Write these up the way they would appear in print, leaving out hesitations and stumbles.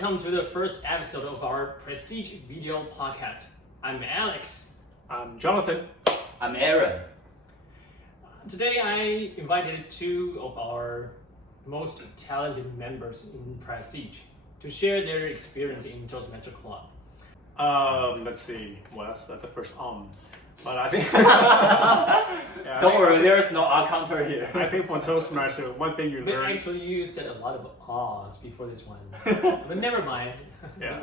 welcome to the first episode of our Prestige Video Podcast. I'm Alex. I'm Jonathan. I'm Aaron. Today I invited two of our most talented members in Prestige to share their experience in Toastmaster Club. Let's see. Well, that's the first but I think Don't worry, there's no counter here. I think for Toastmaster, one thing you But learn. actually, you said a lot of ahs before this one, but never mind. Yeah.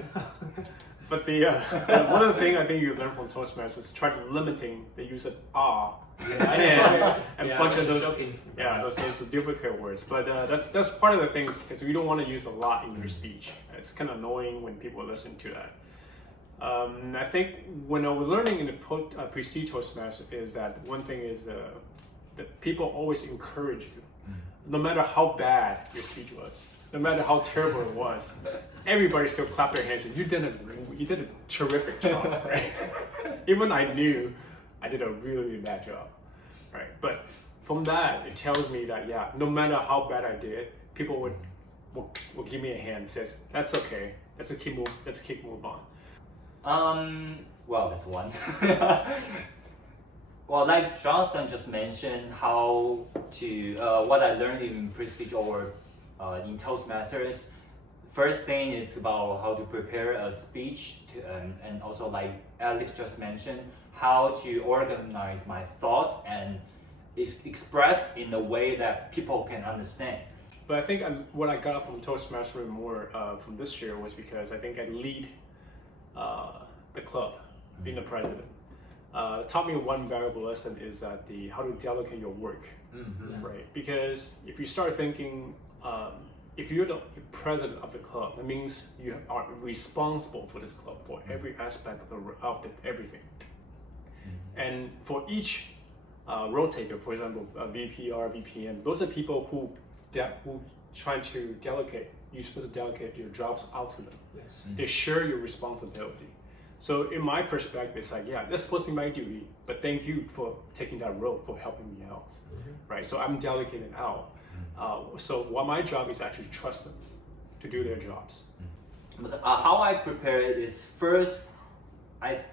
But the one of the things I think you learn from Toastmasters is try to limiting the use of and a bunch of those those duplicate words. But that's part of the things because we don't want to use a lot in your speech. It's kind of annoying when people listen to that. I think when I was learning in the Prestige Toastmaster is that one thing is that people always encourage you, no matter how bad your speech was, no matter how terrible it was, everybody still clap their hands and you did a terrific job, right? Even I knew I did a really bad job, right? But from that, it tells me that no matter how bad I did, people will give me a hand and says that's okay, let's keep move on. Well, that's one. Well, like Jonathan just mentioned, how to what I learned in Prestige or in Toastmasters. First thing is about how to prepare a speech, and also like Alex just mentioned, how to organize my thoughts and express in a way that people can understand. But I think what I got from Toastmasters more from this year was because I think I lead the club, being the president. Taught me one valuable lesson is that how to delegate your work, right? Because if you start thinking, if you're the president of the club, that means you are responsible for this club, for every aspect of everything. And for each rotator, for example, VPR, VPM, those are people who try to delegate. You're supposed to delegate your jobs out to them. Yes. They share your responsibility. So in my perspective, it's like, that's supposed to be my duty, but thank you for taking that role, for helping me out, right? So I'm delegating out. So what my job is actually trust them to do their jobs. But how I prepare it is first, I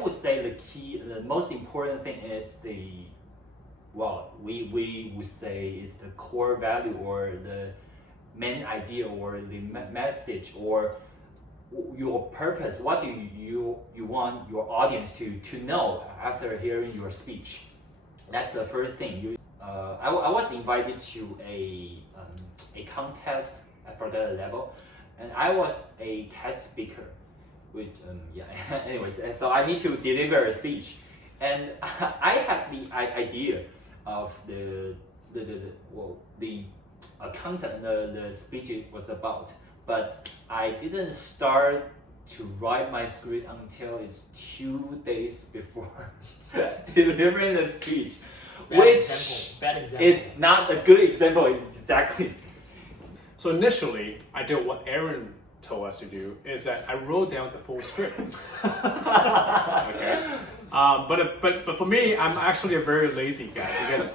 would say the most important thing is we would say it's the core value or the main idea or the message or your purpose. What do you want your audience to know after hearing your speech? That's the first thing. I was invited to a contest. I forgot the level, and I was a test speaker. Anyways, so I need to deliver a speech, and I had the idea of the content the speech was about. But I didn't start to write my script until it's 2 days before delivering the speech, Bad example. is not a good example exactly. So initially, I did what Aaron told us to do, is that I wrote down the full script. Okay. But for me, I'm actually a very lazy guy because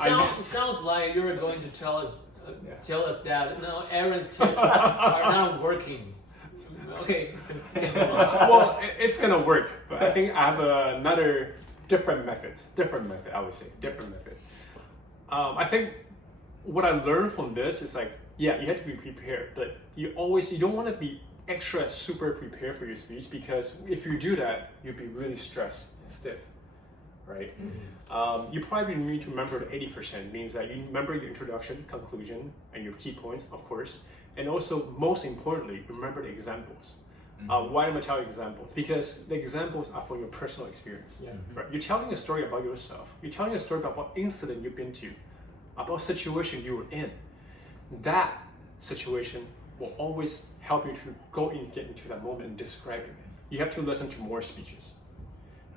sounds like you're going to tell us that no, Aaron's tips are not working. Okay. well, it's gonna work, but I think I have another different method. I would say different method. I think what I learned from this is like, you have to be prepared, but you don't want to be extra super prepared for your speech, because if you do that, you'll be really stressed and stiff. Right? You probably need to remember the 80%, means that you remember your introduction, conclusion, and your key points, of course. And also, most importantly, remember the examples. Why am I telling examples? Because the examples are from your personal experience. Right? You're telling a story about yourself. You're telling a story about what incident you've been to, about a situation you were in. That situation will always help you to get into that moment and describe it. You have to listen to more speeches.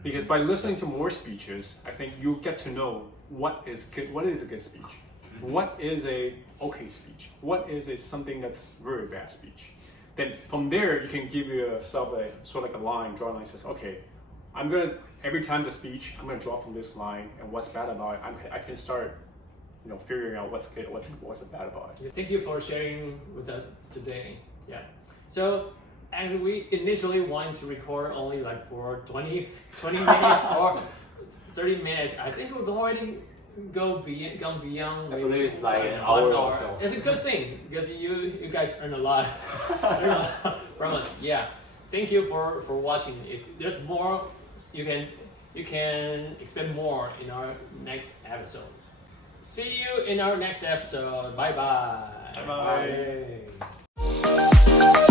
Because by listening to more speeches, I think you get to know what is a good speech, what is a okay speech, what is something that's very bad speech. Then from there, you can give yourself sort of like a line, draw a line, says, okay, every time the speech, I'm gonna draw from this line, and what's bad about it, I can start, figuring out what's good, what's bad about it. Thank you for sharing with us today. Yeah. So actually we initially wanted to record only like for 20 minutes or 30 minutes. I think we've already gone beyond. I believe it's like an 1 hour hour. or so. It's a good thing because you guys earn a lot, from us. Yeah. Thank you for watching. If there's more, you can expect more in our next episode. See you in our next episode. Bye bye. Bye-bye. Bye.